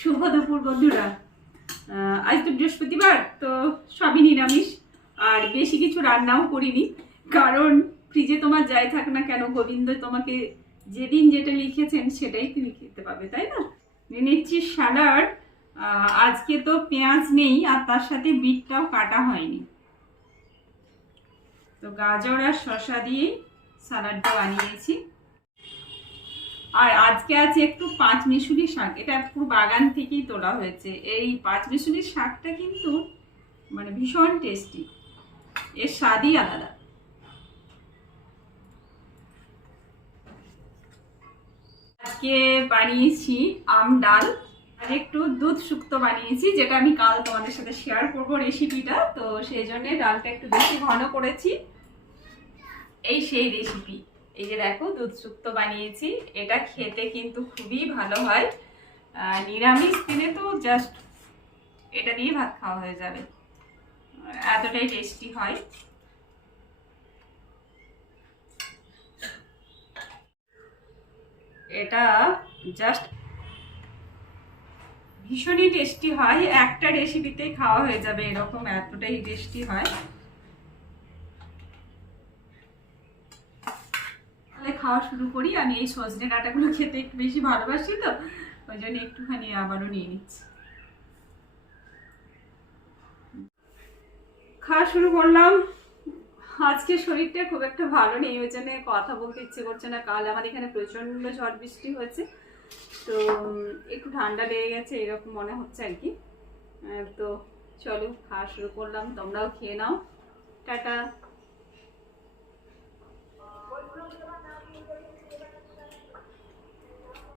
শুভ দুপুর বন্ধুরা। আজ তো বৃহস্পতিবার, তো সবই নিরামিষ আর বেশি কিছু রান্নাও করিনি, কারণ ফ্রিজে তোমার যাই থাক না কেন গোবিন্দ তোমাকে যেদিন যেটা লিখেছেন সেটাই তুমি খেতে পাবে, তাই না? নিচ্ছি স্যালাড। আজকে তো পেঁয়াজ নেই আর তার সাথে বিটটাও কাটা হয়নি, তো গাজর আর শসা দিয়ে স্যালাডটা বানিয়েছি। আর আজকে আছে একটু পাঁচমিশুলি শাক, এটা পুরো বাগান থেকেই তোলা হয়েছে। এই পাঁচমিশুলি শাকটা কিন্তু মানে ভীষণ টেস্টি, এর স্বাদই আলাদা। আজকে বানিয়েছি আম ডাল আর একটু দুধ শুক্তো বানিয়েছি, যেটা আমি কাল তোমাদের সাথে শেয়ার করবো রেসিপিটা, তো সেই জন্য ডালটা একটু বেশি ঘন করেছি। এই সেই রেসিপি, এই যে দেখো দুধ শুক্তো বানিয়েছি, এটা খেতে কিন্তু খুবই ভালো হয়। নিরামিষ দিনে তো জাস্ট এটা দিয়ে ভাত খাওয়া হয়ে যাবে, এতটাই টেস্টি হয়। এটা জাস্ট ভীষণই টেস্টি হয়, একটা রেসিপিতেই খাওয়া হয়ে যাবে এরকম, এতটাই টেস্টি হয়। তাহলে খাওয়া শুরু করি। আমি এই সজনে ডাঁটাগুলো খেতে একটু বেশি ভালোবাসি, তো ওই জন্য একটুখানি আবারও নিয়ে নিচ্ছি। খাওয়া শুরু করলাম। আজকে শরীরটা খুব একটা ভালো নেই, ওই জন্য কথা বলতে ইচ্ছে করছে না। কাল আমার এখানে প্রচন্ড ঝড় বৃষ্টি হয়েছে, তো একটু ঠান্ডা লেগে গেছে এরকম মনে হচ্ছে আর কি। তো চলো খাওয়া শুরু করলাম, তোমরাও খেয়ে নাও। টাটা।